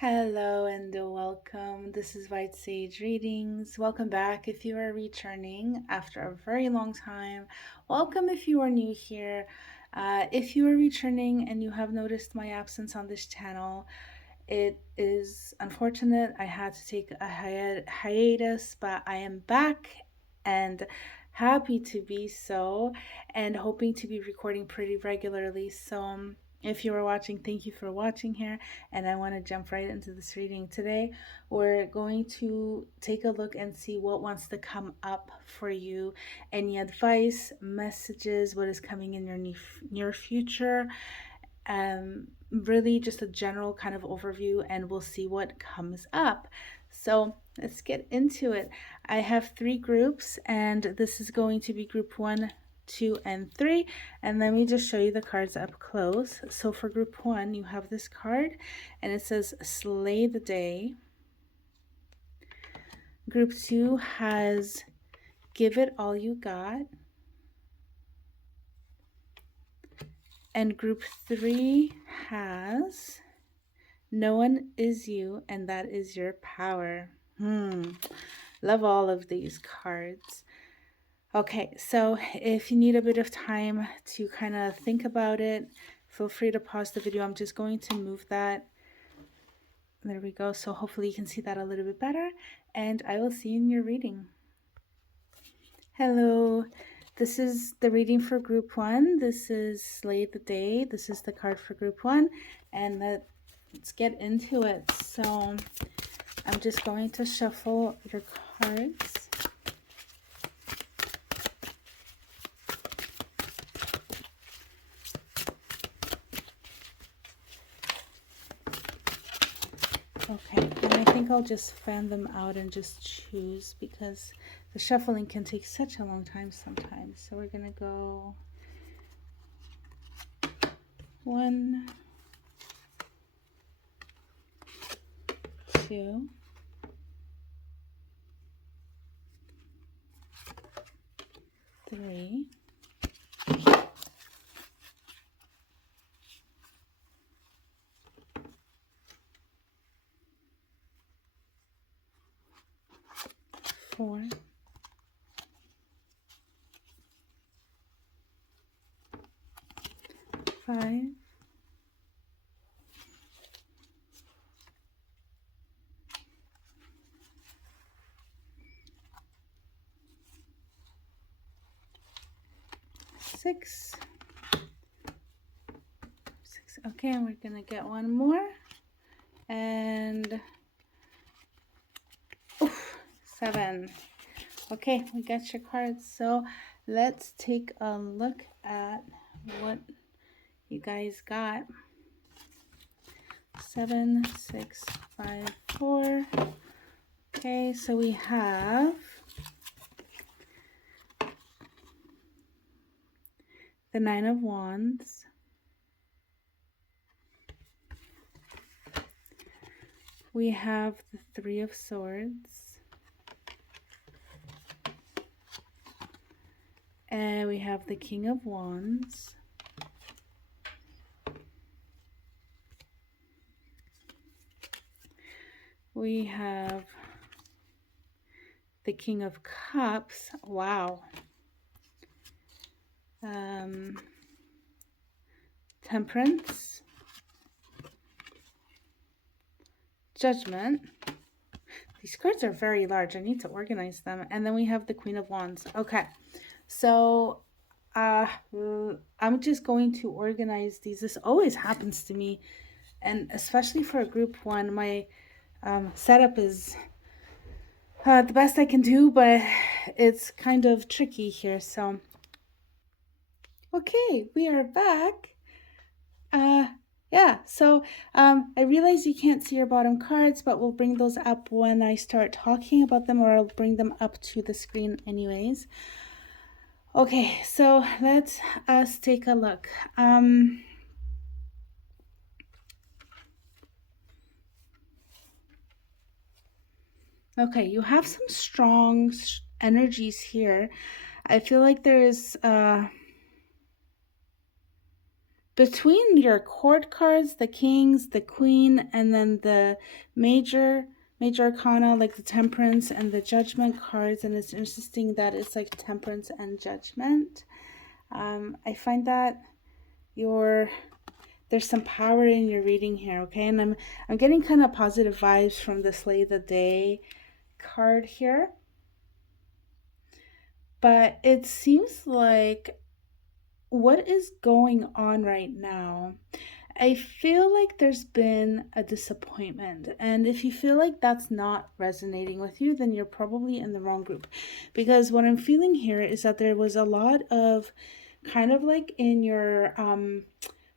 Hello and welcome. This is White Sage Readings. Welcome back if you are returning after a very long time. Welcome if you are new here. If you are returning and you have noticed my absence on this channel, it is unfortunate. I had to take a hiatus, but I am back and happy to be so and hoping to be recording pretty regularly. So, if you are watching, thank you for watching here. And I want to jump right into this reading. Today, we're going to take a look and see what wants to come up for you. Any advice, messages, what is coming in your near future. Really just a general kind of overview, and we'll see what comes up. So let's get into it. I have 3 groups, and this is going to be group 1, 2, and 3. And let me just show you the cards up close. So for group 1, you have this card, and it says Slay the Day. Group 2 has Give It All You Got. And group 3 has No One Is You, and That Is Your Power. Love all of these cards. Okay, so if you need a bit of time to kind of think about it, feel free to pause the video. I'm just going to move that. There we go. So hopefully you can see that a little bit better, and I will see you in your reading. Hello. This is the reading for group 1. This is Slay the Day. This is the card for group 1, and let's get into it. So I'm just going to shuffle your cards. Okay, and I think I'll just fan them out and just choose because the shuffling can take such a long time sometimes. So we're going to go 1, 2, 3, 4, 5, 6. Okay, and we're gonna get one more, and 7. Okay, we got your cards. So let's take a look at what you guys got. 7, 6, 5, 4. Okay, so we have the 9 of Wands, we have the 3 of Swords, and we have the King of Wands, we have the King of Cups. Wow. Temperance, Judgment. These cards are very large. I need to organize them. And then we have the Queen of Wands. Okay, so I'm just going to organize these. This always happens to me, and especially for a group 1, my setup is the best I can do, but it's kind of tricky here. So okay, we are back. Yeah, so I realize you can't see your bottom cards, but we'll bring those up when I start talking about them, or I'll bring them up to the screen anyways. Okay, so let's us take a look. Okay, you have some strong energies here. I feel like there's between your court cards, the kings, the queen, and then the major arcana, like the temperance and the judgment cards. And it's interesting that it's like temperance and judgment. I find that there's some power in your reading here, okay? And I'm getting kind of positive vibes from the Slay the Day card here. But it seems like what is going on right now, I feel like there's been a disappointment. And if you feel like that's not resonating with you, then you're probably in the wrong group. Because what I'm feeling here is that there was a lot of kind of like in your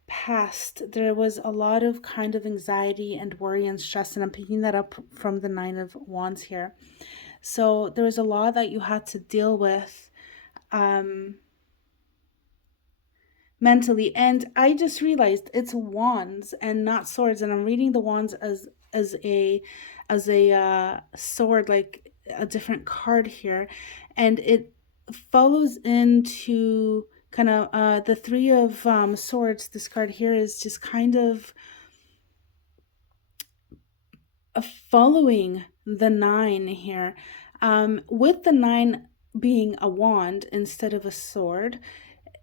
past, there was a lot of kind of anxiety and worry and stress. And I'm picking that up from the Nine of Wands here. So there was a lot that you had to deal with mentally. And I just realized it's wands and not swords, and I'm reading the wands as a sword, like a different card here. And it follows into kind of the Three of Swords. This card here is just kind of following the nine here, with the nine being a wand instead of a sword.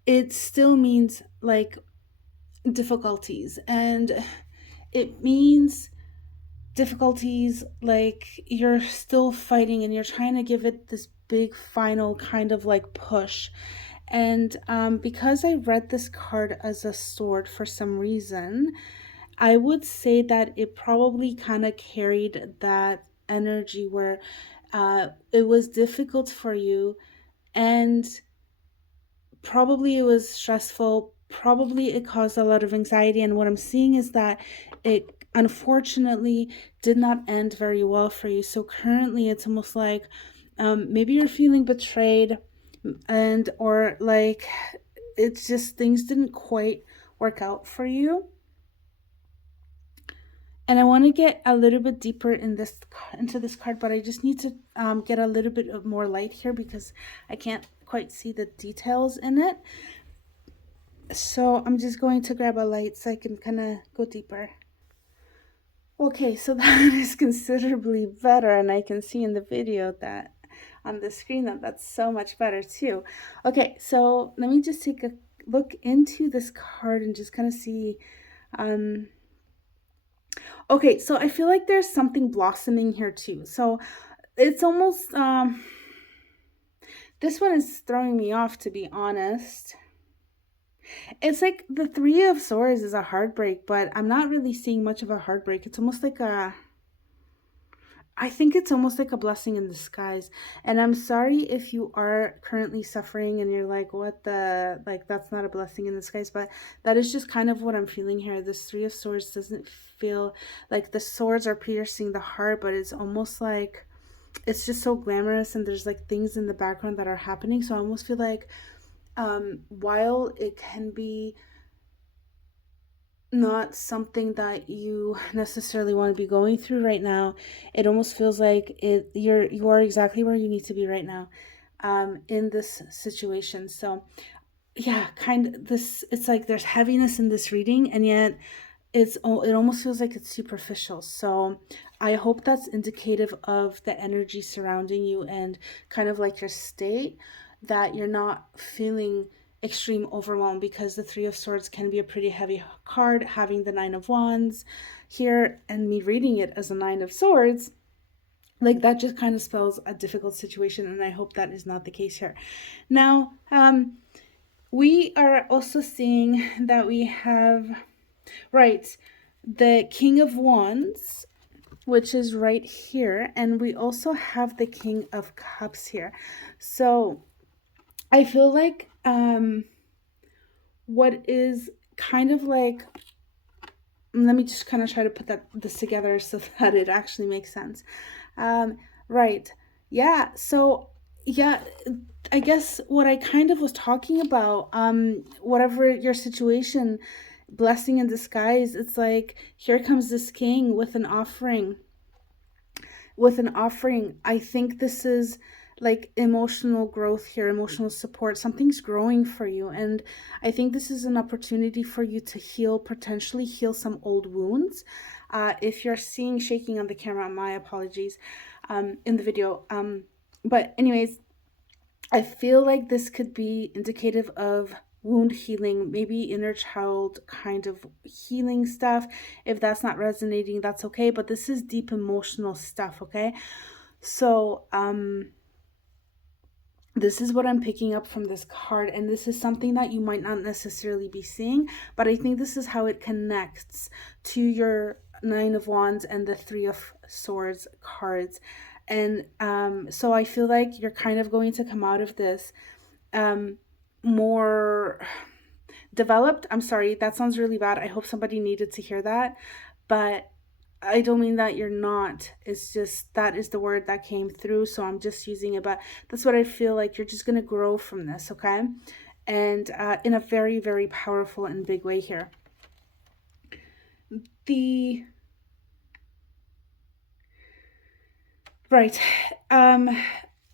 It still means like difficulties, and it means difficulties like you're still fighting and you're trying to give it this big final kind of like push. And because I read this card as a sword for some reason, I would say that it probably kind of carried that energy where it was difficult for you, and probably it was stressful, probably it caused a lot of anxiety. And what I'm seeing is that it unfortunately did not end very well for you. So currently it's almost like maybe you're feeling betrayed, and or like it's just things didn't quite work out for you. And I want to get a little bit deeper into this card, but I just need to get a little bit of more light here because I can't quite see the details in it. So I'm just going to grab a light so I can kind of go deeper. Okay, so that is considerably better, and I can see in the video that on the screen that that's so much better too. Okay, so let me just take a look into this card and just kind of see. Okay, so I feel like there's something blossoming here too. So it's almost this one is throwing me off, to be honest. It's like the Three of Swords is a heartbreak, but I'm not really seeing much of a heartbreak. It's almost like I think it's almost like a blessing in disguise. And I'm sorry if you are currently suffering and you're like, what the, like, that's not a blessing in disguise. But that is just kind of what I'm feeling here. This Three of Swords doesn't feel like the swords are piercing the heart, but it's almost like it's just so glamorous and there's like things in the background that are happening. So I almost feel like while it can be not something that you necessarily want to be going through right now, it almost feels like you are exactly where you need to be right now in this situation. So yeah, kind of this, it's like there's heaviness in this reading, and yet it almost feels like it's superficial. So I hope that's indicative of the energy surrounding you and kind of like your state, that you're not feeling extreme overwhelm, because the Three of Swords can be a pretty heavy card, having the Nine of Wands here and me reading it as a Nine of Swords, like that just kind of spells a difficult situation, and I hope that is not the case here. Now we are also seeing that we have, right, the King of Wands, which is right here, and we also have the King of Cups here. So I feel like what is kind of like, let me just kind of try to put this together so that it actually makes sense. Right. Yeah. So yeah, I guess what I kind of was talking about, whatever your situation, blessing in disguise, it's like here comes this king with an offering. I think this is like emotional growth here, emotional support. Something's growing for you. And I think this is an opportunity for you to heal, potentially heal some old wounds. If you're seeing shaking on the camera, my apologies, in the video. But, anyways, I feel like this could be indicative of wound healing, maybe inner child kind of healing stuff. If that's not resonating, that's okay. But this is deep emotional stuff, okay? So, this is what I'm picking up from this card, and this is something that you might not necessarily be seeing, but I think this is how it connects to your Nine of Wands and the Three of Swords cards. And so I feel like you're kind of going to come out of this um, more developed. I'm sorry, that sounds really bad. I hope somebody needed to hear that, but I don't mean that you're not. It's just that is the word that came through, so I'm just using it. But that's what I feel like. You're just gonna grow from this, okay? And in a very, very powerful and big way here. The right,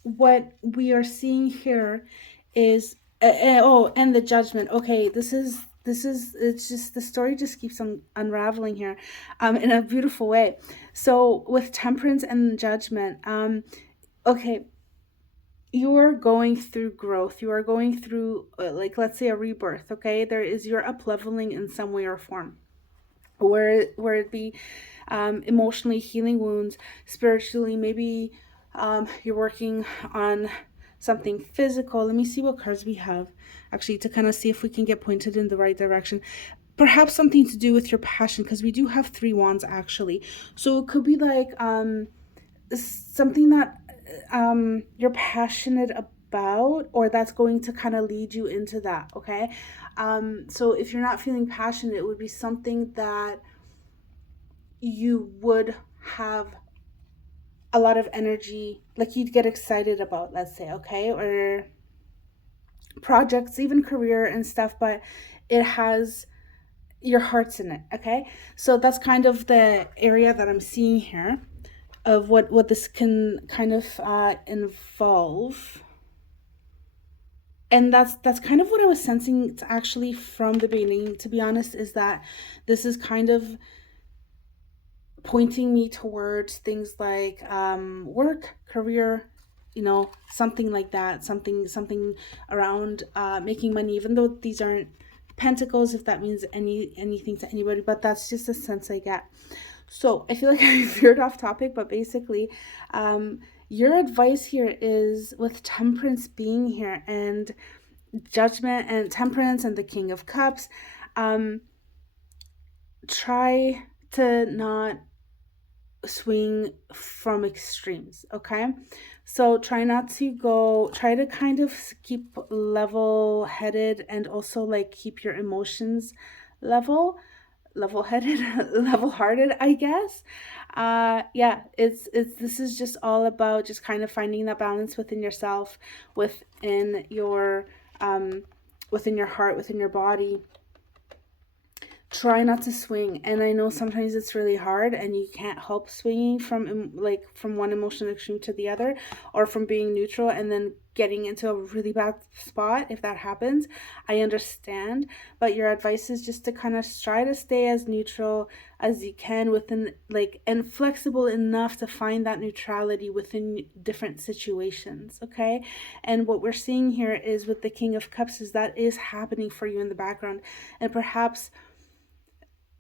what we are seeing here is oh, and the judgment. Okay, this is it's just the story just keeps on unraveling here in a beautiful way. So with temperance and judgment, okay, you are going through growth, you are going through like, let's say, a rebirth. Okay, there is, you're up leveling in some way or form, where it be emotionally healing wounds, spiritually maybe you're working on something physical. Let me see what cards we have actually to kind of see if we can get pointed in the right direction. Perhaps something to do with your passion, because we do have 3 wands actually. So it could be like something that you're passionate about, or that's going to kind of lead you into that. Okay, so if you're not feeling passionate, it would be something that you would have a lot of energy, like you'd get excited about, let's say. Okay, or projects, even career and stuff, but it has your heart's in it. Okay, so that's kind of the area that I'm seeing here of what this can kind of involve. And that's kind of what I was sensing actually from the beginning, to be honest, is that this is kind of pointing me towards things like work, career, something like that, something around making money. Even though these aren't pentacles, if that means anything to anybody, but that's just a sense I get. So I feel like I veered off topic, but basically, your advice here is, with temperance being here and judgment and temperance and the King of Cups, try to not swing from extremes. Okay, so try not to go, try to kind of keep level headed, and also like keep your emotions level headed, level hearted, I guess. Yeah, it's this is just all about just kind of finding that balance within yourself, within your within your heart, within your body. Try not to swing. And I know sometimes it's really hard and you can't help swinging from like from one emotional extreme to the other, or from being neutral and then getting into a really bad spot. If that happens, I understand, but your advice is just to kind of try to stay as neutral as you can within, like, and flexible enough to find that neutrality within different situations. Okay, and what we're seeing here is, with the King of Cups, is that is happening for you in the background. And perhaps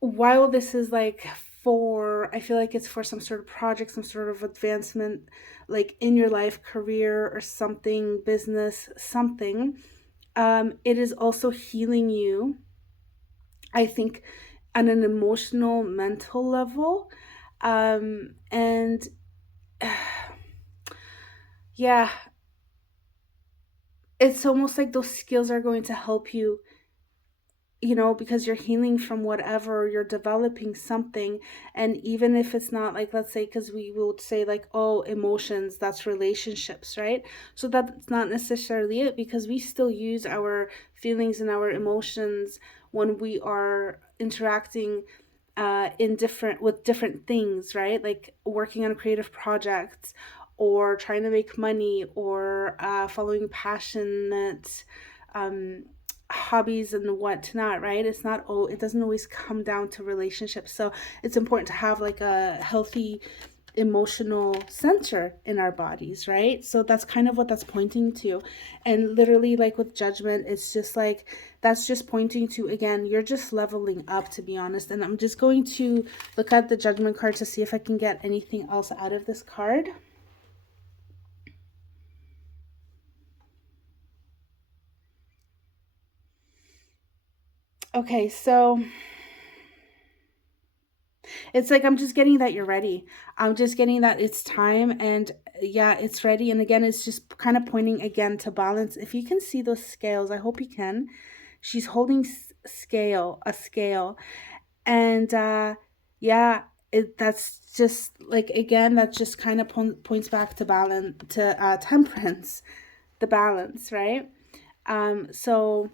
while this is like for, I feel like it's for some sort of project, some sort of advancement, like in your life, career or something, business, something, it is also healing you, I think, on an emotional, mental level. And yeah, it's almost like those skills are going to help you, because you're healing from whatever, you're developing something. And even if it's not, like, let's say, because we would say like, oh, emotions, that's relationships, right? So that's not necessarily it, because we still use our feelings and our emotions when we are interacting in different with different things, right? Like working on creative projects, or trying to make money, or following passionate um, hobbies and whatnot, right? It's not, oh, it doesn't always come down to relationships. So it's important to have like a healthy emotional center in our bodies, right? So that's kind of what that's pointing to. And literally, like with judgment, it's just like that's just pointing to, again, you're just leveling up, to be honest. And I'm just going to look at the judgment card to see if I can get anything else out of this card. Okay, so it's like I'm just getting that you're ready. I'm just getting that it's time, and yeah, it's ready. And again, it's just kind of pointing again to balance. If you can see those scales, I hope you can. She's holding a scale. And yeah, that's just like, again, that just kind of points back to balance, to temperance, the balance, right? So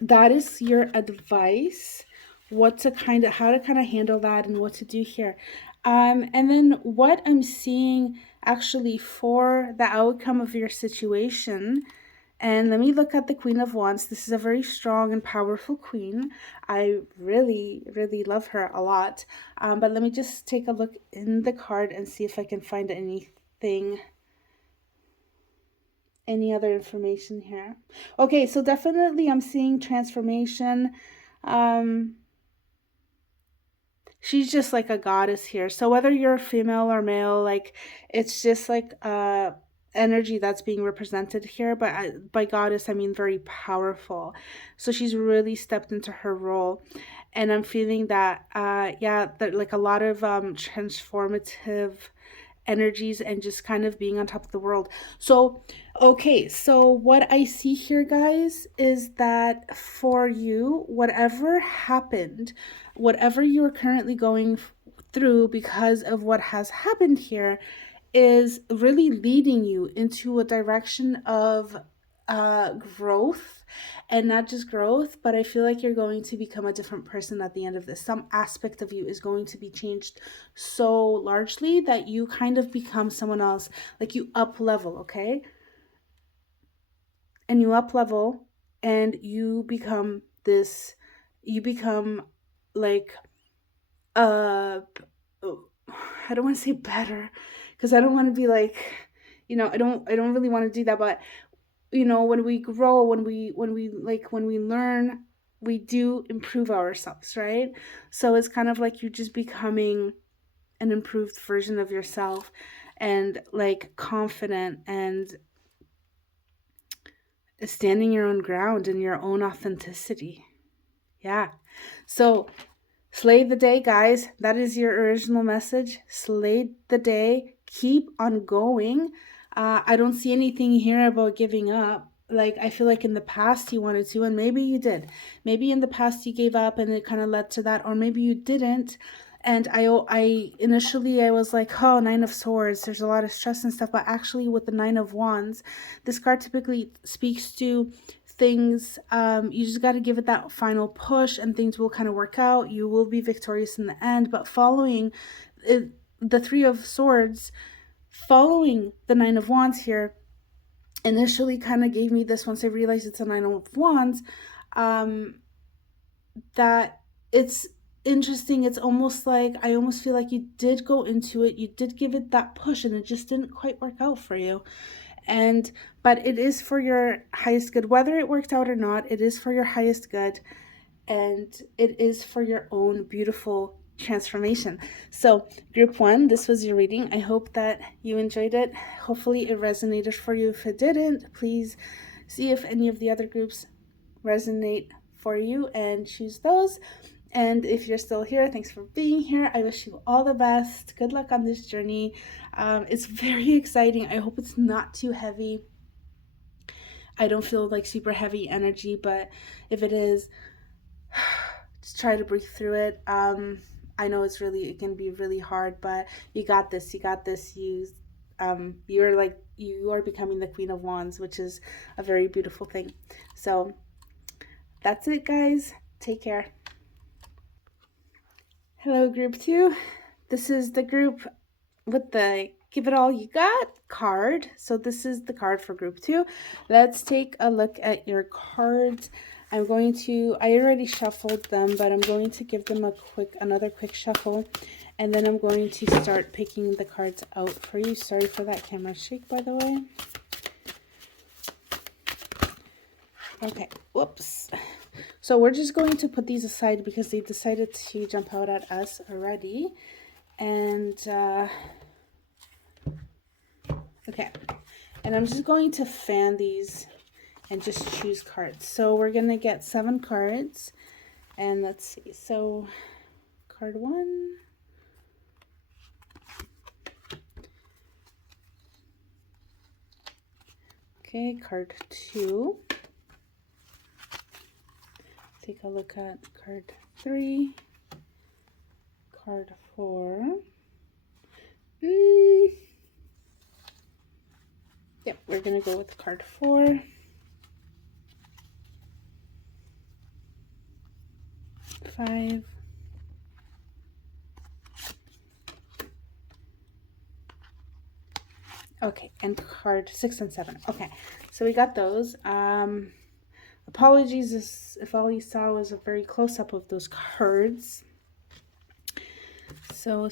that is your advice, what to kind of, how to kind of handle that and what to do here. And then what I'm seeing actually for the outcome of your situation, and let me look at the Queen of Wands. This is a very strong and powerful queen. I really, really love her a lot. But let me just take a look in the card and see if I can find anything, any other information here. Okay, so definitely I'm seeing transformation. Um, she's just like a goddess here. So whether you're female or male, like it's just like energy that's being represented here. But by goddess, I mean very powerful. So she's really stepped into her role, and I'm feeling that yeah, that like a lot of transformative energies and just kind of being on top of the world. So, okay, so what I see here, guys, is that for you, whatever happened, whatever you're currently going through because of what has happened here, is really leading you into a direction of growth, and not just growth, but I feel like you're going to become a different person at the end of this. Some aspect of you is going to be changed so largely that you kind of become someone else, like you up level, okay? And you up level and you become this, you become like uh I don't want to say better, because I don't want to be like, I don't really want to do that, but when we grow, when we learn, we do improve ourselves, right? So it's kind of like you just becoming an improved version of yourself, and like confident and standing your own ground in your own authenticity. Yeah. So slay the day, guys. That is your original message. Slay the day. Keep on going. I don't see anything here about giving up. Like, I feel like in the past you wanted to, and maybe you did. Maybe in the past you gave up and it kind of led to that, or maybe you didn't. And I initially I was like, oh, Nine of Swords, there's a lot of stress and stuff. But actually, with the Nine of Wands, this card typically speaks to things, you just got to give it that final push and things will kind of work out. You will be victorious in the end. But following it, the Three of Swords, following the Nine of Wands here, initially kind of gave me this, once I realized it's a Nine of Wands, that it's interesting. It's almost like, I almost feel like you did go into it, you did give it that push, and it just didn't quite work out for you. And but it is for your highest good. Whether it worked out or not, it is for your highest good, and it is for your own beautiful transformation. So group 1, this was your reading. I hope that you enjoyed it. Hopefully it resonated for you. If it didn't, please see if any of the other groups resonate for you and choose those. And if you're still here, thanks for being here. I wish you all the best. Good luck on this journey. It's very exciting. I hope it's not too heavy. I don't feel like super heavy energy, but if it is, just try to breathe through it. I know it can be really hard, but you got this. You got this. You are becoming the Queen of Wands, which is a very beautiful thing. So that's it, guys. Take care. Hello, group 2. This is the group with the give it all you got card. So this is the card for group 2. Let's take a look at your cards. I already shuffled them, but I'm going to give them another quick shuffle, and then I'm going to start picking the cards out for you. Sorry for that camera shake, by the way. Okay, whoops. So we're just going to put these aside because they decided to jump out at us already. And, okay. And I'm just going to fan these and just choose cards. So we're going to get 7 cards. And let's see. So card 1. Okay, card 2. Take a look at card 3. Card 4. Yep, we're going to go with card 4. 5. Okay, and card 6 and 7. Okay, so we got those. Apologies if all you saw was a very close-up of those cards. So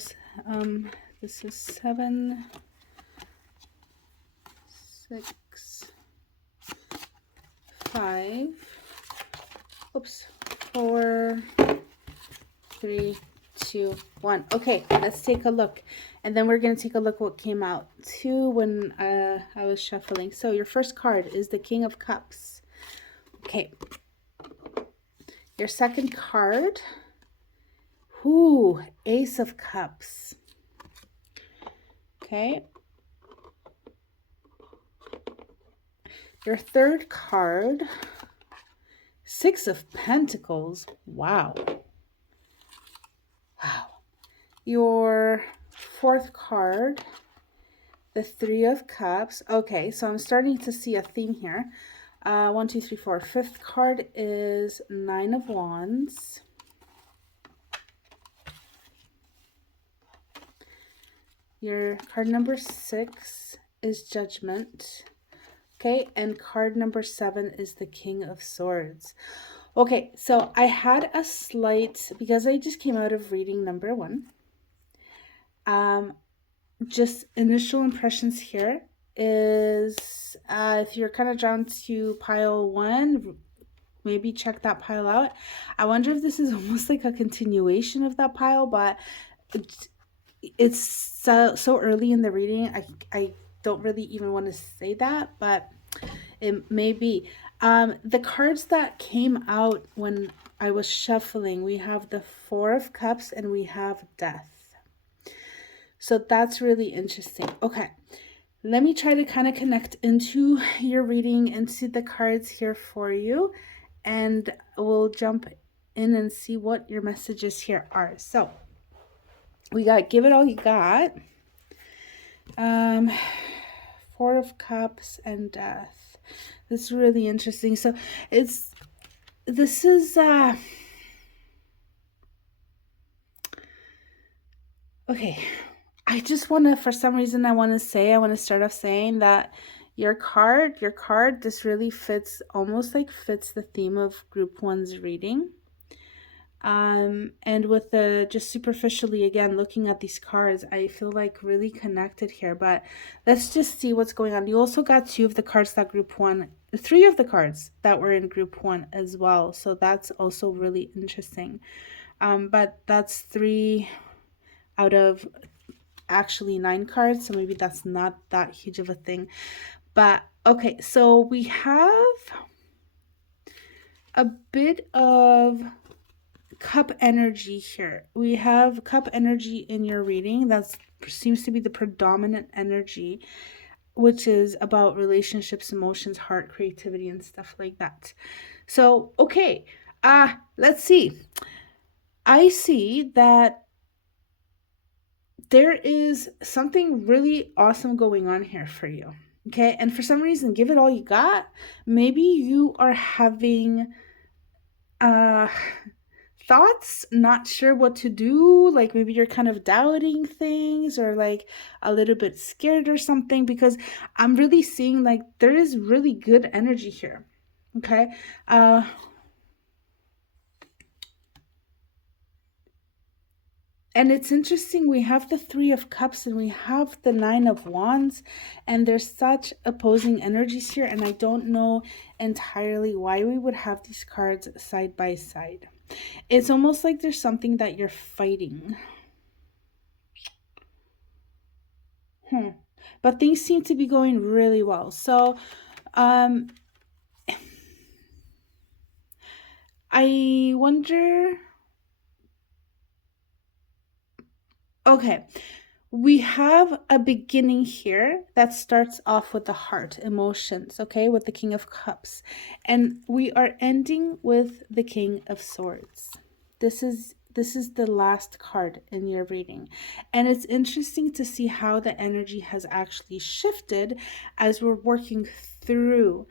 this is 7, 6, 5, oops, 4, 3, 2, 1. Okay, let's take a look. And then we're going to take a look what came out too when I was shuffling. So your first card is the King of Cups. Okay. Your second card, Ace of Cups. Okay. Your third card, 6 of Pentacles. Wow. Wow. Your fourth card, the 3 of Cups. Okay, so I'm starting to see a theme here. 1, 2, 3, 4. Fifth card is 9 of Wands. Your card number 6 is Judgment. Okay, and card number 7 is the King of Swords. Okay, so I had a slight, because I just came out of reading number 1. Just initial impressions here is if you're kind of drawn to pile 1, maybe check that pile out. I wonder if this is almost like a continuation of that pile, but it's so early in the reading. I don't really even want to say that, but it may be. The cards that came out when I was shuffling, we have the 4 of Cups and we have Death. So that's really interesting. Okay, let me try to kind of connect into your reading, into the cards here for you, and we'll jump in and see what your messages here are. So we got Give It All You Got, 4 of Cups, and Death. This is really interesting. So this is okay. I just want to, for some reason, I want to start off saying that your card, this really fits the theme of group 1's reading. And with just superficially, again, looking at these cards, I feel like really connected here, but let's just see what's going on. You also got 2 of the cards that group 1, 3 of the cards that were in group 1 as well. So that's also really interesting. But that's 3 out of actually 9 cards, so maybe that's not that huge of a thing. But okay, so we have a bit of cup energy here. We have cup energy in your reading. That seems to be the predominant energy, which is about relationships, emotions, heart, creativity, and stuff like that. So okay, let's see. I see that there is something really awesome going on here for you. Okay, and for some reason, give it all you got. Maybe you are having thoughts, not sure what to do, like maybe you're kind of doubting things or like a little bit scared or something, because I'm really seeing like there is really good energy here. Okay. Uh and it's interesting, we have the 3 of Cups and we have the 9 of Wands, and there's such opposing energies here, and I don't know entirely why we would have these cards side by side. It's almost like there's something that you're fighting. But things seem to be going really well. So, um, I wonder. Okay, we have a beginning here that starts off with the heart, emotions, okay, with the King of Cups. And we are ending with the King of Swords. This is the last card in your reading. And it's interesting to see how the energy has actually shifted as we're working through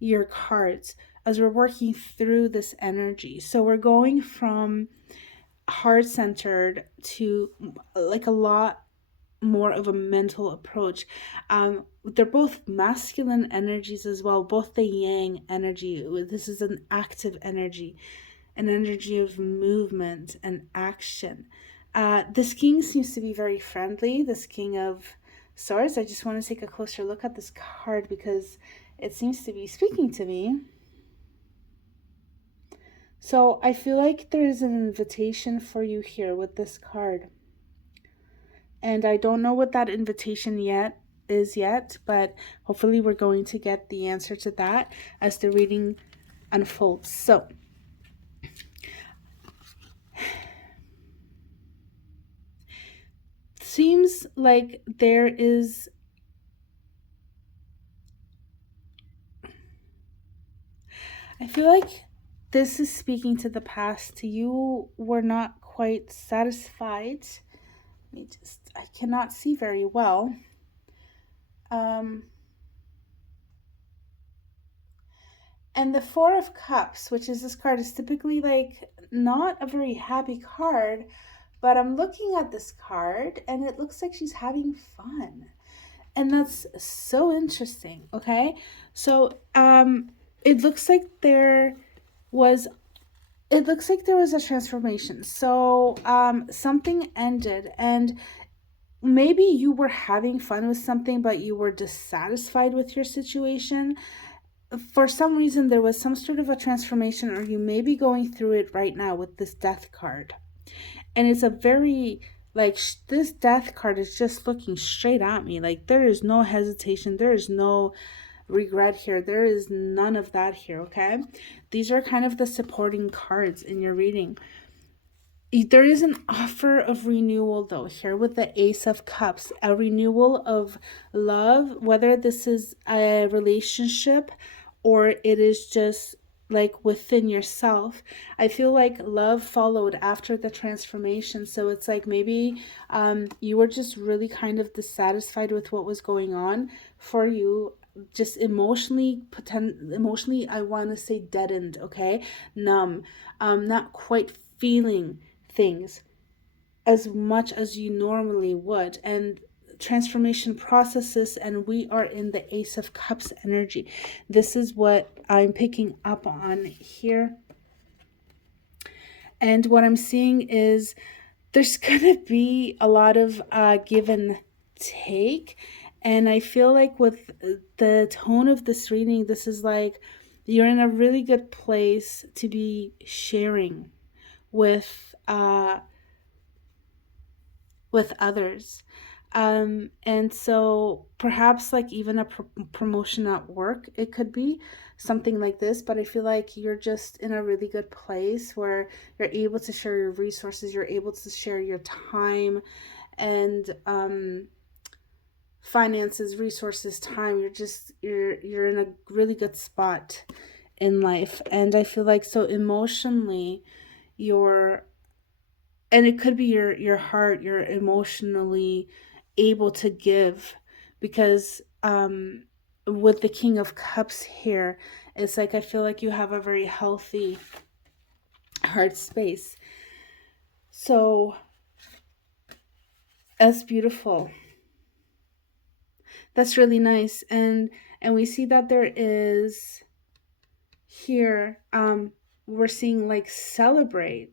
your cards, as we're working through this energy. So we're going from heart centered to like a lot more of a mental approach. They're both masculine energies as well, both the yang energy. This is an active energy, an energy of movement and action. This king seems to be very friendly, this King of Swords. I just want to take a closer look at this card because it seems to be speaking to me. So I feel like there's an invitation for you here with this card. And I don't know what that invitation yet, but hopefully we're going to get the answer to that as the reading unfolds. So seems like there is I feel like this is speaking to the past. You were not quite satisfied. I cannot see very well. Um, and the Four of Cups, which is this card, is typically like not a very happy card, but I'm looking at this card and it looks like she's having fun. And that's so interesting, okay? So, it looks like there was a transformation. So, something ended, and maybe you were having fun with something, but you were dissatisfied with your situation. For some reason, there was some sort of a transformation, or you may be going through it right now with this Death card. And it's a very, like, this Death card is just looking straight at me. Like, there is no hesitation, there is no regret here, there is none of that here, okay? These are kind of the supporting cards in your reading. There is an offer of renewal though here with the Ace of Cups, a renewal of love, whether this is a relationship or it is just like within yourself. I feel like love followed after the transformation. So it's like maybe you were just really kind of dissatisfied with what was going on for you, just emotionally, I want to say deadened, okay, numb, not quite feeling things as much as you normally would. And transformation processes, and we are in the Ace of Cups energy. This is what I'm picking up on here. And what I'm seeing is there's gonna be a lot of give and take. And I feel like with the tone of this reading, this is like you're in a really good place to be sharing with others. And so perhaps like even a promotion at work, it could be something like this. But I feel like you're just in a really good place where you're able to share your resources, you're able to share your time and finances, resources, time. You're in a really good spot in life. And I feel like so emotionally you're, and it could be your heart, you're emotionally able to give, because with the King of Cups here, it's like I feel like you have a very healthy heart space. So that's beautiful. That's really nice. And we see that there is here, we're seeing like celebrate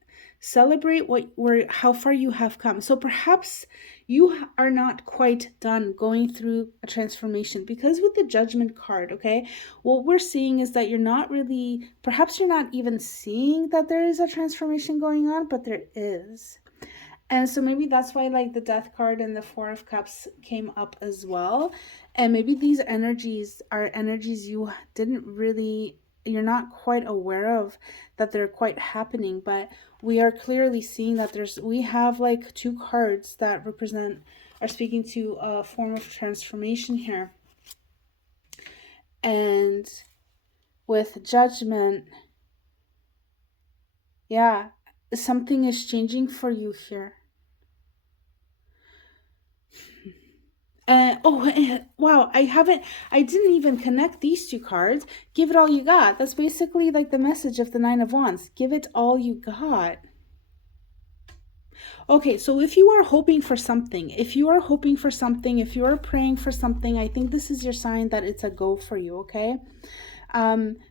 what where how far you have come. So perhaps you are not quite done going through a transformation, because with the judgment card, okay, what we're seeing is that you're not really, perhaps you're not even seeing that there is a transformation going on, but there is. And so maybe that's why like the death card and the four of cups came up as well. And maybe these energies are energies you didn't really, you're not quite aware of that they're quite happening, but we are clearly seeing that we have like two cards that represent, are speaking to a form of transformation here. And with judgment, yeah, something is changing for you here. Wow, I didn't even connect these two cards. Give it all you got. That's basically like the message of the Nine of Wands. Give it all you got. Okay, so if you are hoping for something, if you are praying for something, I think this is your sign that it's a go for you, okay?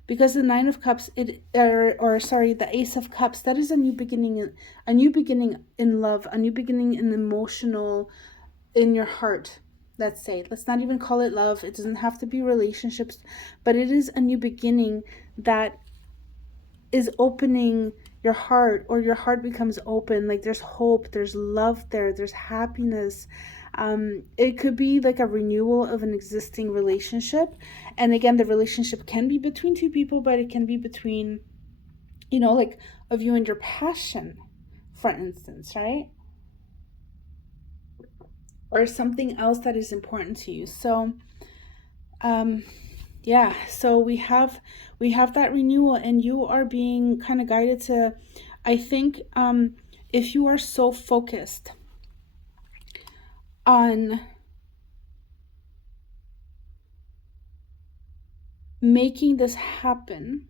Because the Nine of Cups, or sorry, the Ace of Cups, that is a new beginning in love, a new beginning in emotional, in your heart. Let's say, let's not even call it love, it doesn't have to be relationships, but it is a new beginning that is opening your heart, or your heart becomes open. Like there's hope, there's love there, there's happiness. It could be like a renewal of an existing relationship. And again, the relationship can be between two people, but it can be between, like of you and your passion, for instance, right? Or something else that is important to you. So um yeah, so we have that renewal, and you are being kind of guided to, I think, if you are so focused on making this happen,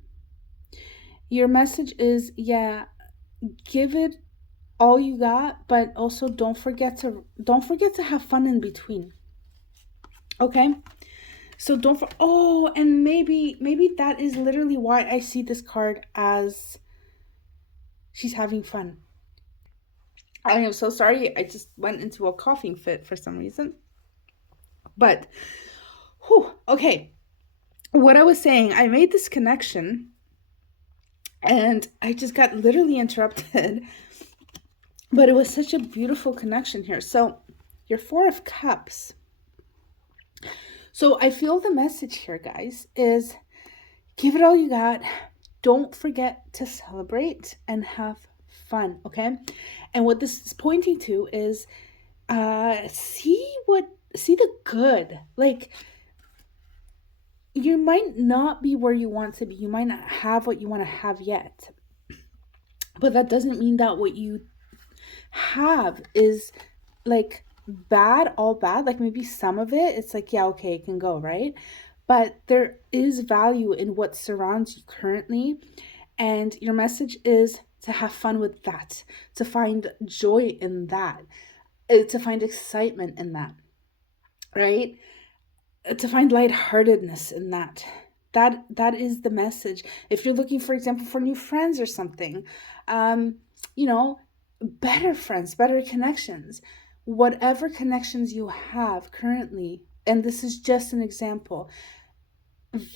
your message is, yeah, give it all you got, but also don't forget to have fun in between. Okay? So don't for oh, and maybe that is literally why I see this card as she's having fun. I am so sorry. I just went into a coughing fit for some reason. But whew, okay. What I was saying, I made this connection and I just got literally interrupted. But it was such a beautiful connection here. So your Four of Cups. So I feel the message here, guys, is give it all you got. Don't forget to celebrate and have fun, okay? And what this is pointing to is see the good. Like, you might not be where you want to be. You might not have what you want to have yet. But that doesn't mean that what you have is like bad, all bad. Like maybe some of it, it's like, yeah, okay, it can go, right? But there is value in what surrounds you currently. And your message is to have fun with that, to find joy in that, to find excitement in that, right? To find lightheartedness in that. That is the message. If you're looking, for example, for new friends or something, um, you know, better friends, better connections, whatever connections you have currently, and this is just an example,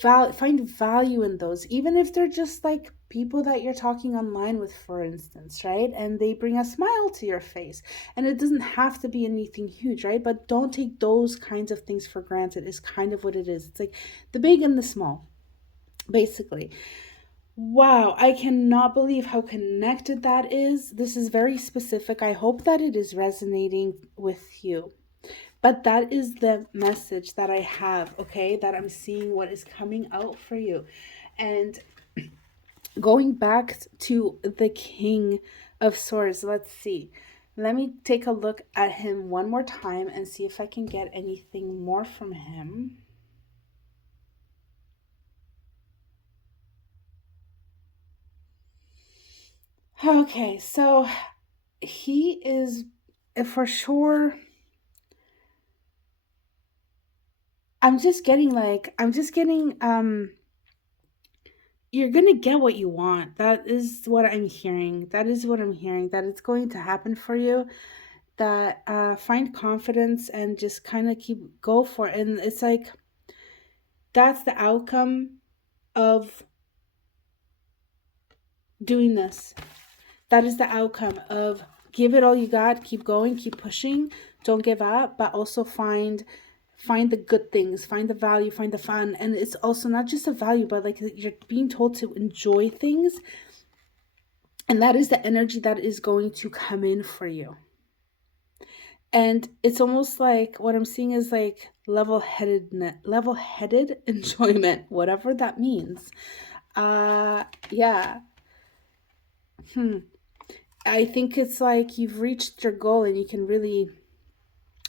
find value in those, even if they're just like people that you're talking online with, for instance, right? And they bring a smile to your face, and it doesn't have to be anything huge, right? But don't take those kinds of things for granted, is kind of what it is. It's like the big and the small, basically. Wow, I cannot believe how connected that is. This is very specific. I hope that it is resonating with you. But that is the message that I have, okay? That I'm seeing what is coming out for you. And going back to the King of Swords, let's see. Let me take a look at him one more time and see if I can get anything more from him. Okay, so he is for sure. I'm just getting you're gonna get what you want. That is what I'm hearing. That is what I'm hearing. That it's going to happen for you. That find confidence and just kind of keep go for it. And it's like that's the outcome of doing this. That is the outcome of give it all you got, keep going, keep pushing, don't give up, but also find the good things, find the value, find the fun. And it's also not just a value, but like you're being told to enjoy things. And that is the energy that is going to come in for you. And it's almost like what I'm seeing is like level-headed enjoyment, whatever that means. Yeah. I think it's like you've reached your goal and you can really,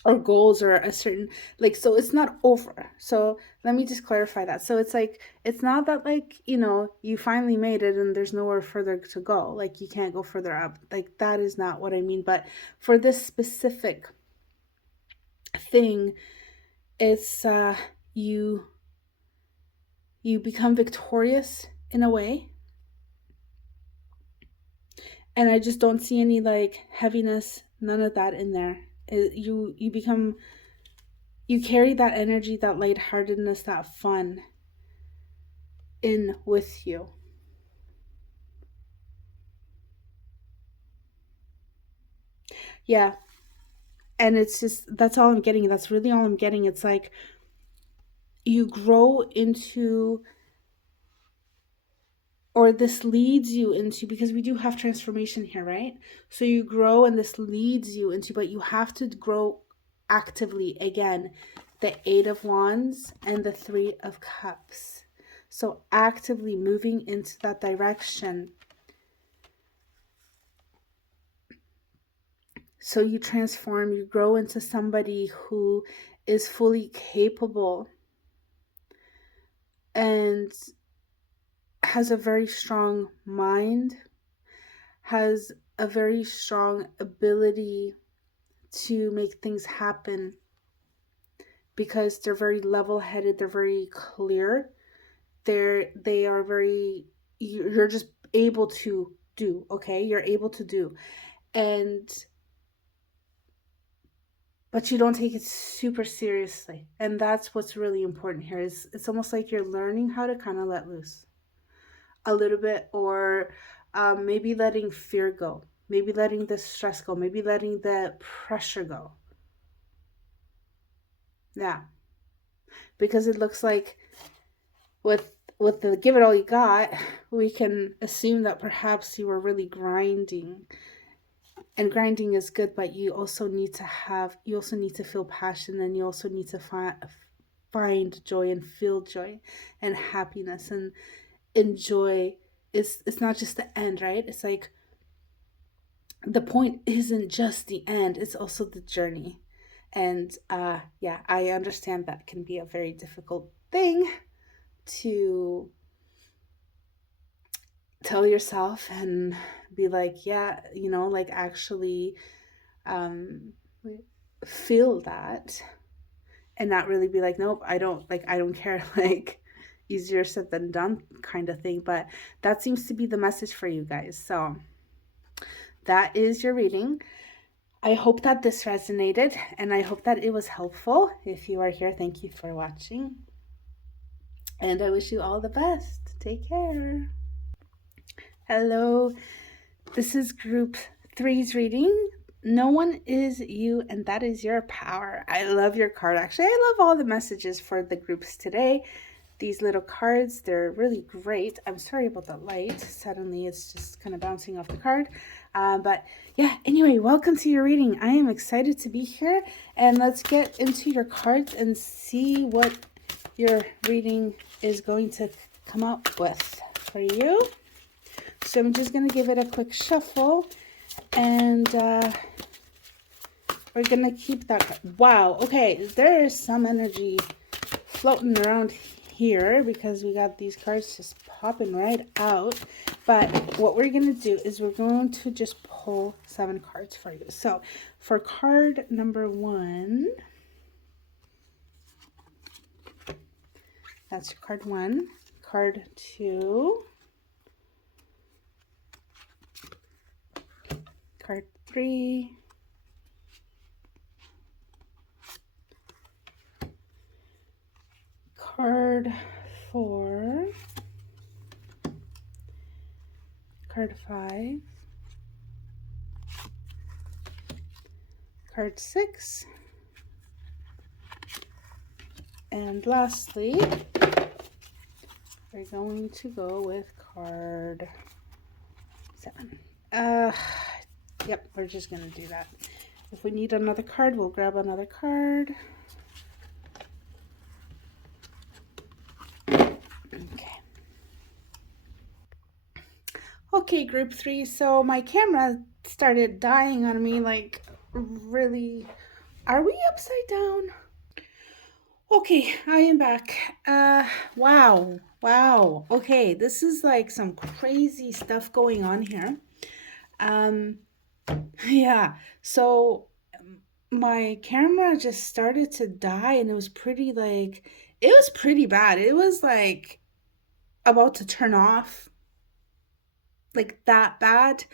or goals or a certain, like, so it's not over. So let me just clarify that. So it's like it's not that, like, you finally made it and there's nowhere further to go, like you can't go further up, like that is not what I mean. But for this specific thing, it's you you become victorious in a way. And I just don't see any like heaviness, none of that in there. You become, you carry that energy, that lightheartedness, that fun in with you. Yeah. And it's just, that's all I'm getting. That's really all I'm getting. It's like you grow into, or this leads you into, because we do have transformation here, right? So you grow and this leads you into, but you have to grow actively. Again, the Eight of Wands and the Three of Cups. So actively moving into that direction. So you transform, you grow into somebody who is fully capable and has a very strong mind, has a very strong ability to make things happen because they're very level-headed, they're very clear. They are very, you're just able to do, okay? You're able to do. And but you don't take it super seriously. And that's what's really important here. Is it's almost like you're learning how to kind of let loose a little bit, or maybe letting fear go, maybe letting the stress go, maybe letting the pressure go. Yeah, because it looks like with the give it all you got, we can assume that perhaps you were really grinding, and grinding is good, but you also need to feel passion, and you also need to find joy and feel joy and happiness and enjoy. It's not just the end, right? It's like the point isn't just the end, it's also the journey. And yeah, I understand that can be a very difficult thing to tell yourself and be like, yeah, like actually um feel that, and not really be like, nope, I don't care, like easier said than done kind of thing. But that seems to be the message for you guys. So that is your reading. I hope that this resonated and I hope that it was helpful. If you are here, thank you for watching, and I wish you all the best. Take care. Hello, this is group three's reading. No one is you, and that is your power. I love your card. Actually, I love all the messages for the groups today. These little cards, they're really great. I'm sorry about the light. Suddenly it's just kind of bouncing off the card. But yeah, anyway, welcome to your reading. I am excited to be here, and let's get into your cards and see what your reading is going to come up with for you. So I'm just going to give it a quick shuffle, and we're going to keep that. Wow, okay, there is some energy floating around here because we got these cards just popping right out. But what we're going to do is we're going to just pull 7 cards for you. So for card number 1, that's your card 1. Card 2. Card 3. Card 4. Card 5. Card 6. And lastly, we're going to go with card 7. Yep, we're just going to do that. If we need another card, we'll grab another card. Okay. Okay, group 3. So my camera started dying on me, like, really. Are we upside down? Okay, I am back. Wow. Okay, this is like some crazy stuff going on here. Yeah, so my camera just started to die and it was pretty bad. It was like about to turn off, like that bad.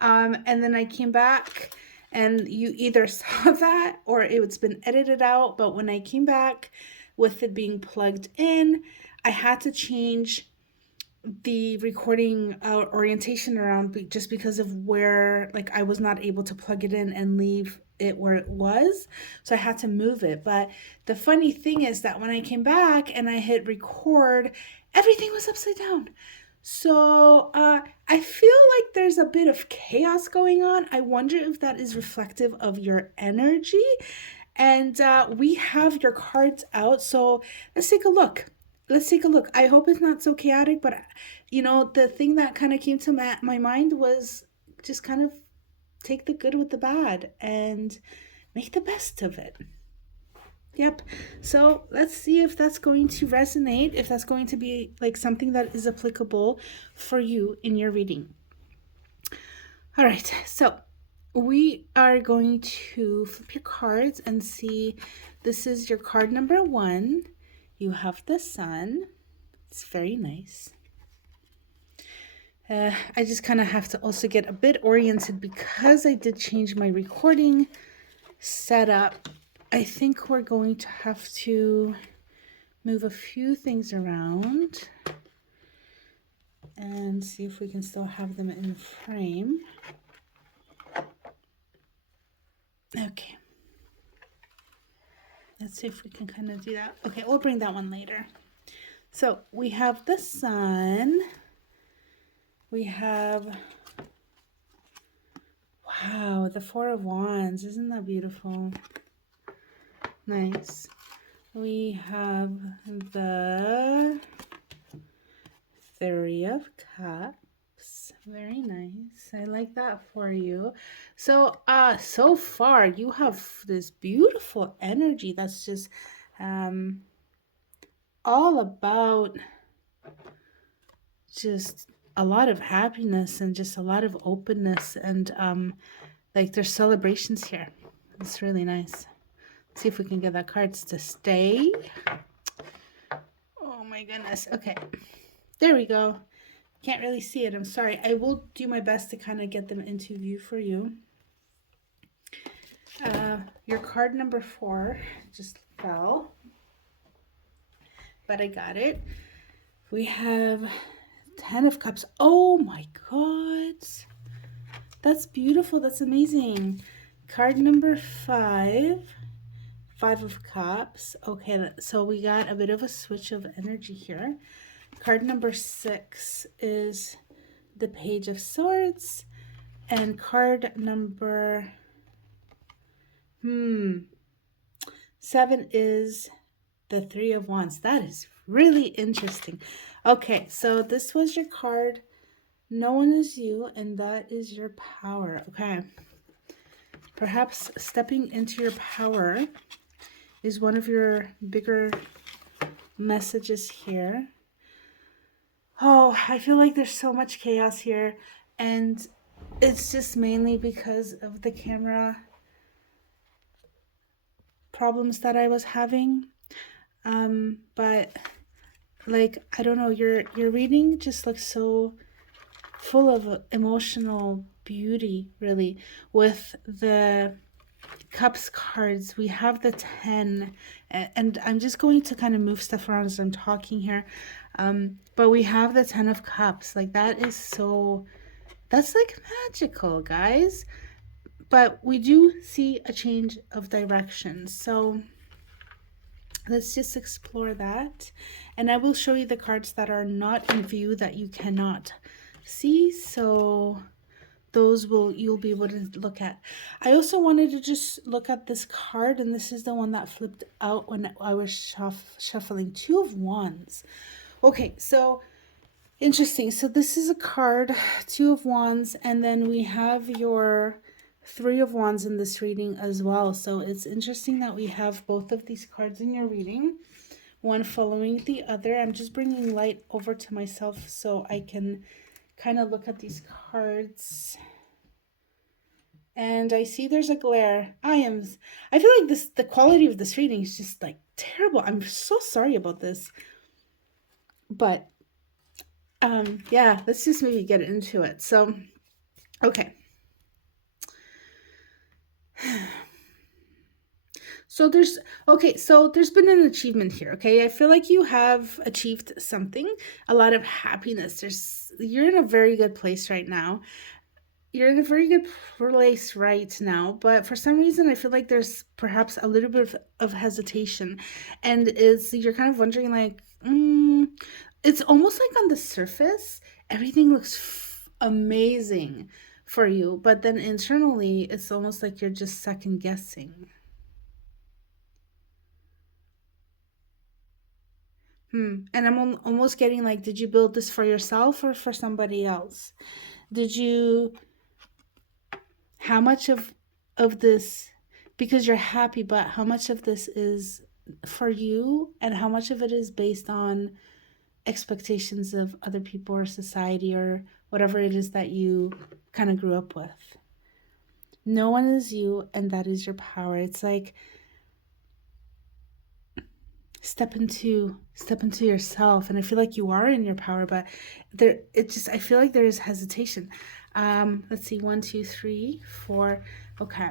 And then I came back and you either saw that or it's been edited out. But when I came back with it being plugged in, I had to change the recording orientation around just because of where, like, I was not able to plug it in and leave it where it was. So I had to move it. But the funny thing is that when I came back and I hit record, everything was upside down. So I feel like there's a bit of chaos going on. I wonder if that is reflective of your energy. And we have your cards out. So let's take a look. I hope it's not so chaotic, but the thing that kind of came to my mind was just kind of take the good with the bad and make the best of it. Yep. So let's see if that's going to resonate, if that's going to be like something that is applicable for you in your reading. All right. So we are going to flip your cards and see. This is your card number 1. You have the Sun. It's very nice. I just kind of have to also get a bit oriented because I did change my recording setup. I think we're going to have to move a few things around and see if we can still have them in frame. Okay. Let's see if we can kind of do that. Okay, we'll bring that one later. So we have the Sun. We have, wow, the 4 of Wands. Isn't that beautiful? Nice. We have the 3 of Cups. Very nice. I like that for you. So so far you have this beautiful energy that's just all about just a lot of happiness and just a lot of openness, and like there's celebrations here. It's really nice. Let's see if we can get that cards to stay. Oh my goodness. Okay, there we go. Can't really see it. I'm sorry. I will do my best to kind of get them into view for you. Your card number 4 just fell, but I got it. We have 10 of Cups. Oh my God. That's beautiful. That's amazing. Card number 5. 5 of Cups. Okay, so we got a bit of a switch of energy here. Card number 6 is the Page of Swords. And card number 7 is the 3 of Wands. That is really interesting. Okay, so this was your card. No one is you, and that is your power. Okay. Perhaps stepping into your power is one of your bigger messages here. Oh, I feel like there's so much chaos here, and it's just mainly because of the camera problems that I was having. But like I don't know, your reading just looks so full of emotional beauty, really. With the Cups cards, we have the 10, and I'm just going to kind of move stuff around as I'm talking here. But we have the 10 of Cups. Like that is so, that's like magical, guys. But we do see a change of direction. So let's just explore that. And I will show you the cards that are not in view that you cannot see. So those you'll be able to look at. I also wanted to just look at this card, and this is the one that flipped out when I was shuffling. Two of Wands. Okay, so interesting. So this is a card, Two of Wands, and then we have your Three of Wands in this reading as well. So it's interesting that we have both of these cards in your reading, one following the other. I'm just bringing light over to myself so I can kind of look at these cards. And I see there's a glare. I feel like the quality of this reading is just like terrible. I'm so sorry about this. But yeah, let's just maybe get into it. So, okay. So there's been an achievement here, okay? I feel like you have achieved something, a lot of happiness. You're in a very good place right now. You're in a very good place right now, but for some reason I feel like there's perhaps a little bit of hesitation, and you're kind of wondering like, it's almost like on the surface everything looks amazing for you, but then internally it's almost like you're just second guessing. And I'm almost getting like, did you build this for yourself or for somebody else? Did you, how much of this, because you're happy, but how much of this is for you and how much of it is based on expectations of other people or society or whatever it is that you kind of grew up with? No one is you, and that is your power. It's like, step into yourself, and I feel like you are in your power, but I feel like there is hesitation. Let's see, 1 2 3 4. Okay,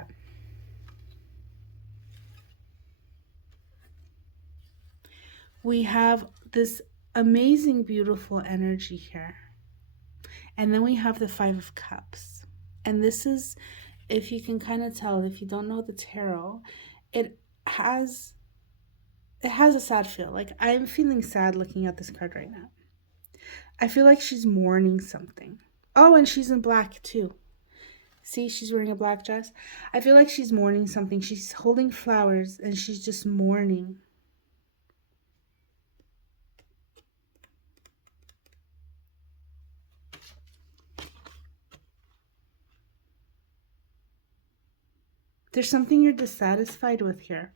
we have this amazing beautiful energy here, and then we have the 5 of Cups, and this is, if you can kind of tell, if you don't know the tarot, it has a sad feel. Like, I'm feeling sad looking at this card right now. I feel like she's mourning something. Oh, and she's in black too. See, she's wearing a black dress. I feel like she's mourning something. She's holding flowers and she's just mourning. There's something you're dissatisfied with here.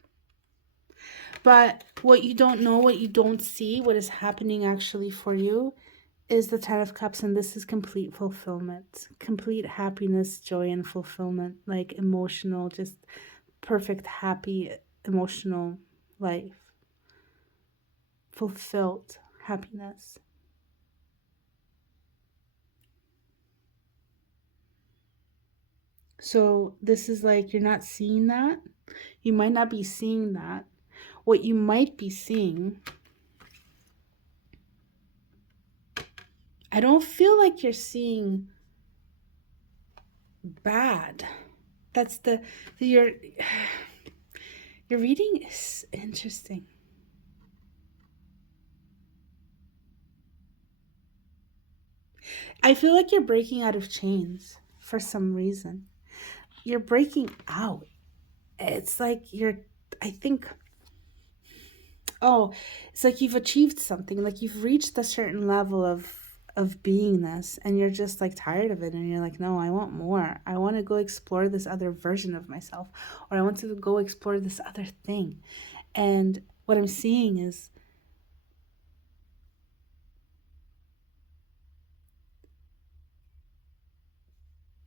But what you don't know, what you don't see, what is happening actually for you is the 10 of Cups, and this is complete fulfillment, complete happiness, joy, and fulfillment, like emotional, just perfect, happy, emotional life, fulfilled happiness. So this is like, you're not seeing that. You might not be seeing that. What you might be seeing, I don't feel like you're seeing bad. That's your reading is interesting. I feel like you're breaking out of chains for some reason. You're breaking out. It's like I think, oh, it's like you've achieved something, like you've reached a certain level of beingness, and you're just like tired of it, and you're like, no, I want more. I want to go explore this other version of myself, or I want to go explore this other thing. And what I'm seeing is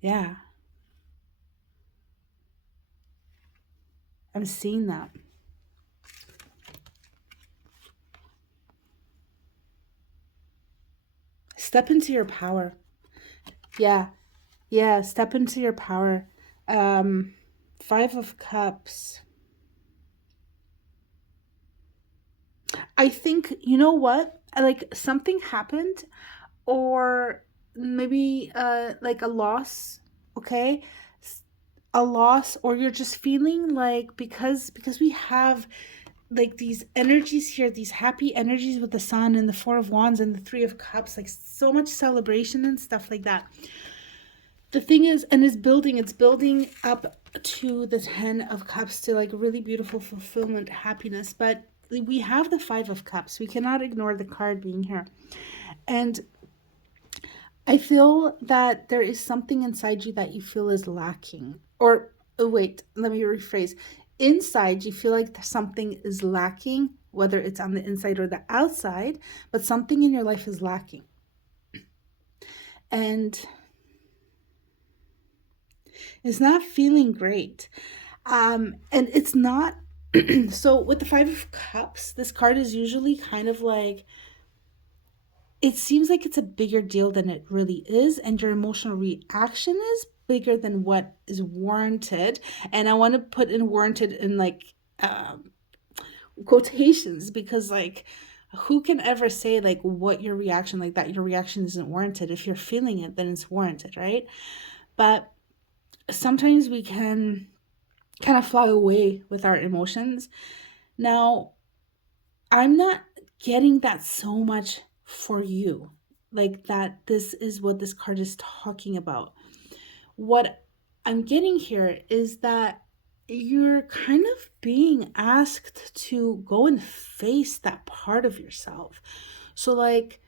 Yeah, I'm seeing that. Step into your power. Yeah, yeah, step into your power. Um, Five of Cups. I think, you know what? Like something happened, or maybe like a loss, okay? S- a loss, or you're just feeling like, because we have like these energies here, these happy energies with the sun and the four of wands and the three of cups, like so much celebration and stuff like that. The thing is, and it's building up to the 10 of cups, to like really beautiful fulfillment, happiness. But we have the 5 of cups, we cannot ignore the card being here. And I feel that there is something inside you that you feel is lacking. Or, oh, wait, let me rephrase. Inside, you feel like something is lacking, whether it's on the inside or the outside, but something in your life is lacking. And it's not feeling great. And it's not. So, with the 5 of cups, this card is usually kind of like, it seems like it's a bigger deal than it really is, and your emotional reaction is bigger than what is warranted. And I want to put in warranted in like um, quotations, because like, who can ever say like what your reaction, like that your reaction isn't warranted? If you're feeling it, then it's warranted, right? But sometimes we can kind of fly away with our emotions. Now, I'm not getting that so much for you. Like that, this is what this card is talking about. What I'm getting here is that you're kind of being asked to go and face that part of yourself. So, like,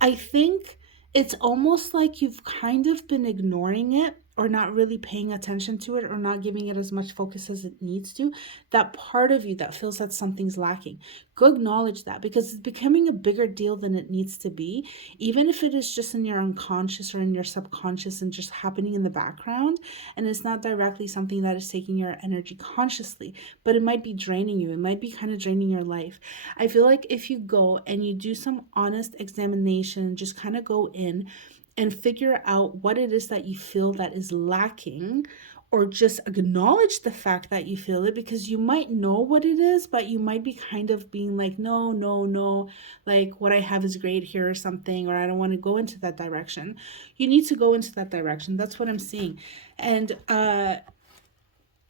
I think it's almost like you've kind of been ignoring it, or not really paying attention to it, or not giving it as much focus as it needs to. That part of you that feels that something's lacking. Go acknowledge that, because it's becoming a bigger deal than it needs to be, even if it is just in your unconscious or in your subconscious and just happening in the background. And it's not directly something that is taking your energy consciously, but it might be draining you. It might be kind of draining your life. I feel like if you go and you do some honest examination, just kind of go in and figure out what it is that you feel that is lacking, or just acknowledge the fact that you feel it, because you might know what it is, but you might be kind of being like, no, no, no, like what I have is great here or something, or I don't want to go into that direction. You need to go into that direction. That's what I'm seeing. And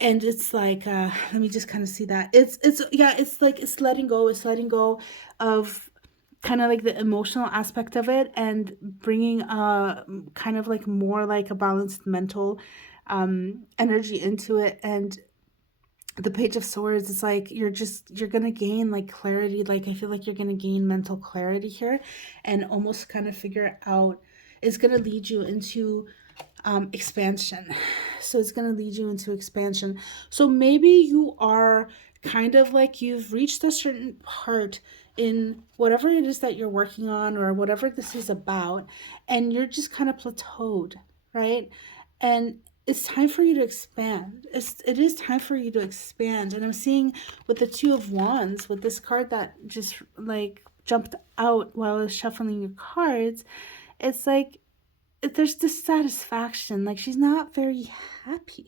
it's like, let me just kind of see that it's yeah, it's like it's letting go of kind of like the emotional aspect of it, and bringing kind of like more like a balanced mental energy into it. And the page of swords, it's like you're gonna gain like clarity. Like, I feel like you're gonna gain mental clarity here, and almost kind of figure out, it's gonna lead you into expansion. So it's going to lead you into expansion. So maybe you are kind of like, you've reached a certain part in whatever it is that you're working on, or whatever this is about, and you're just kind of plateaued, right? And it's time for you to expand. It is time for you to expand. And I'm seeing with the 2 of wands, with this card that just like jumped out while I was shuffling your cards, it's like there's dissatisfaction. Like, she's not very happy.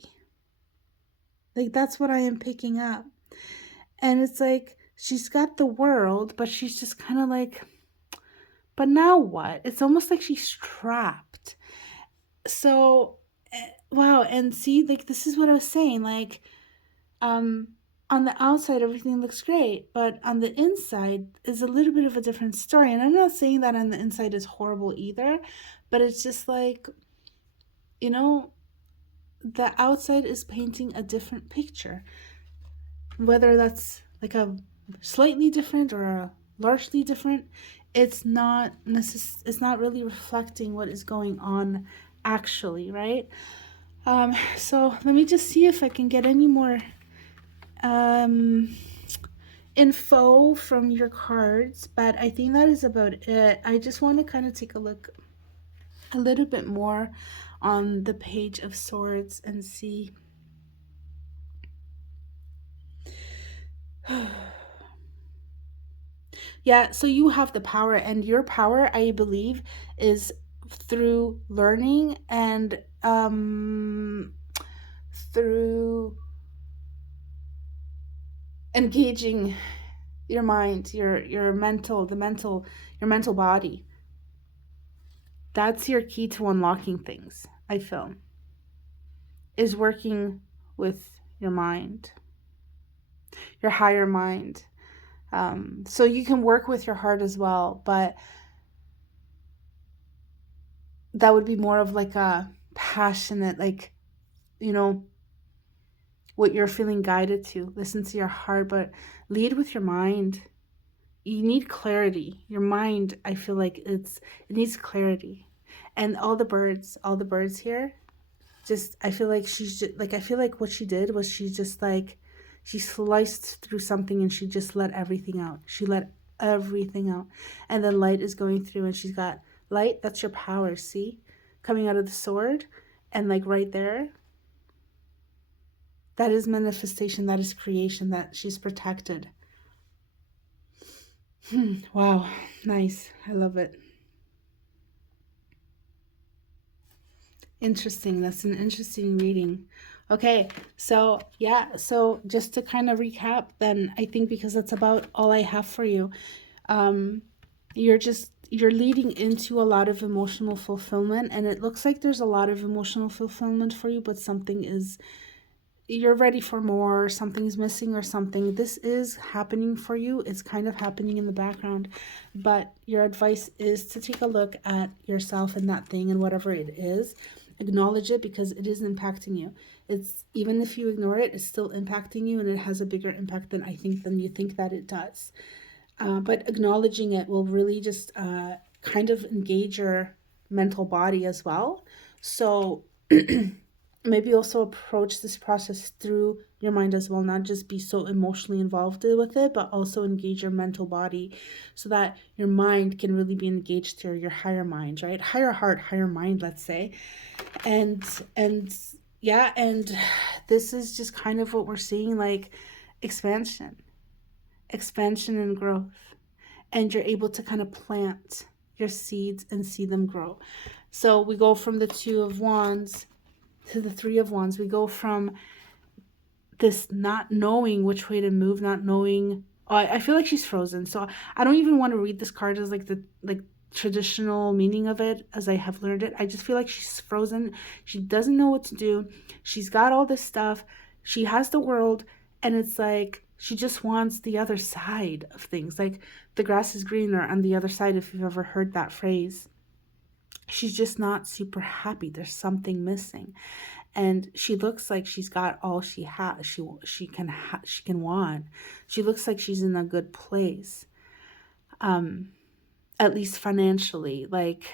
Like, that's what I am picking up. And it's like she's got the world, but she's just kind of like, but now what? It's almost like she's trapped. So, wow. And see, like, this is what I was saying. Like, um, on the outside, everything looks great, but on the inside is a little bit of a different story. And I'm not saying that on the inside is horrible either, but it's just like, you know, the outside is painting a different picture. Whether that's like a slightly different or a largely different, it's not really reflecting what is going on actually, right? So let me just see if I can get any more um info from your cards, but I think that is about it. I just want to kind of take a look a little bit more on the Page of Swords and see. Yeah, so you have the power, and your power, I believe, is through learning and through engaging your mind, your mental, your mental body. That's your key to unlocking things, I feel, is working with your mind, your higher mind. So you can work with your heart as well, but that would be more of like a passionate, like, you know, what you're feeling guided to. Listen to your heart, but lead with your mind. You need clarity. Your mind, I feel like it needs clarity. And all the birds here, just I feel like she's just like I feel like what she did was she just like she sliced through something and she just let everything out. She let everything out. And then light is going through and she's got light, that's your power, see? Coming out of the sword and like right there, that is manifestation, that is creation, that she's protected. Wow, nice. I love it. Interesting. That's an interesting reading. Okay, so yeah, so just to kind of recap, then I think because that's about all I have for you. You're leading into a lot of emotional fulfillment, and it looks like there's a lot of emotional fulfillment for you, but something is you're ready for more, something's missing or something. This is happening for you. It's kind of happening in the background, but your advice is to take a look at yourself and that thing and whatever it is. Acknowledge it because it is impacting you. It's even if you ignore it, it's still impacting you, and it has a bigger impact than you think that it does. But acknowledging it will really just kind of engage your mental body as well. So maybe also approach this process through your mind as well, not just be so emotionally involved with it, but also engage your mental body so that your mind can really be engaged through your higher mind, right? Higher heart, higher mind, let's say. And yeah, and this is just kind of what we're seeing, like expansion and growth. And you're able to kind of plant your seeds and see them grow. So we go from the Two of Wands to the Three of Wands. We go from this not knowing which way to move, not knowing. Oh, I feel like she's frozen. So I don't even want to read this card as like the traditional meaning of it as I have learned it. I just feel like she's frozen. She doesn't know what to do. She's got all this stuff. She has the world, and it's like she just wants the other side of things. Like the grass is greener on the other side, if you've ever heard that phrase. She's just not super happy. There's something missing. And she looks like she's got all she has. She can want. She looks like she's in a good place. At least financially, like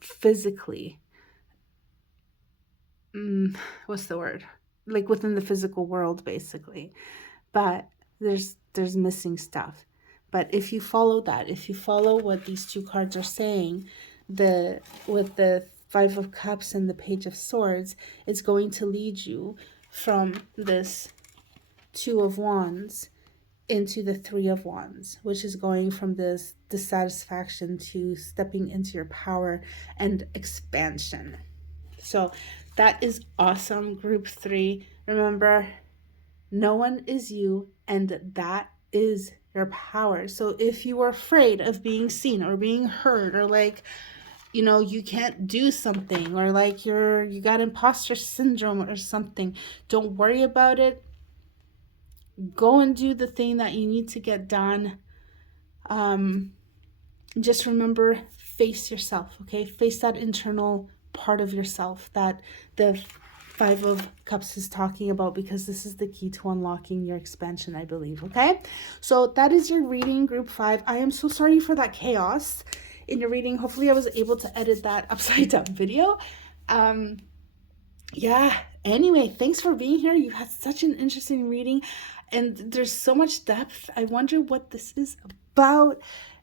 physically. What's the word? Like within the physical world, basically. But there's missing stuff. But if you follow that, if you follow what these two cards are saying, with the Five of Cups and the Page of Swords, it's going to lead you from this Two of Wands into the Three of Wands, which is going from this dissatisfaction to stepping into your power and expansion. So that is awesome, group 3. Remember, no one is you, and that is your power. So if you are afraid of being seen or being heard, or like, you know, you can't do something, or like you got imposter syndrome or something, don't worry about it. Go and do the thing that you need to get done. Just remember, face yourself, okay? Face that internal part of yourself that the Five of Cups is talking about, because this is the key to unlocking your expansion, I believe, okay? So that is your reading, group 5. I am so sorry for that chaos in your reading. Hopefully I was able to edit that upside down video. Yeah, anyway, thanks for being here. You had such an interesting reading, and there's so much depth. I wonder what this is about.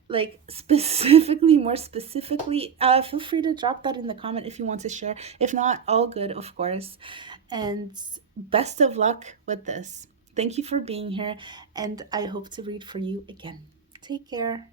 like specifically, more specifically, feel free to drop that in the comment if you want to share. If not, all good, of course. And best of luck with this. Thank you for being here, and I hope to read for you again. Take care.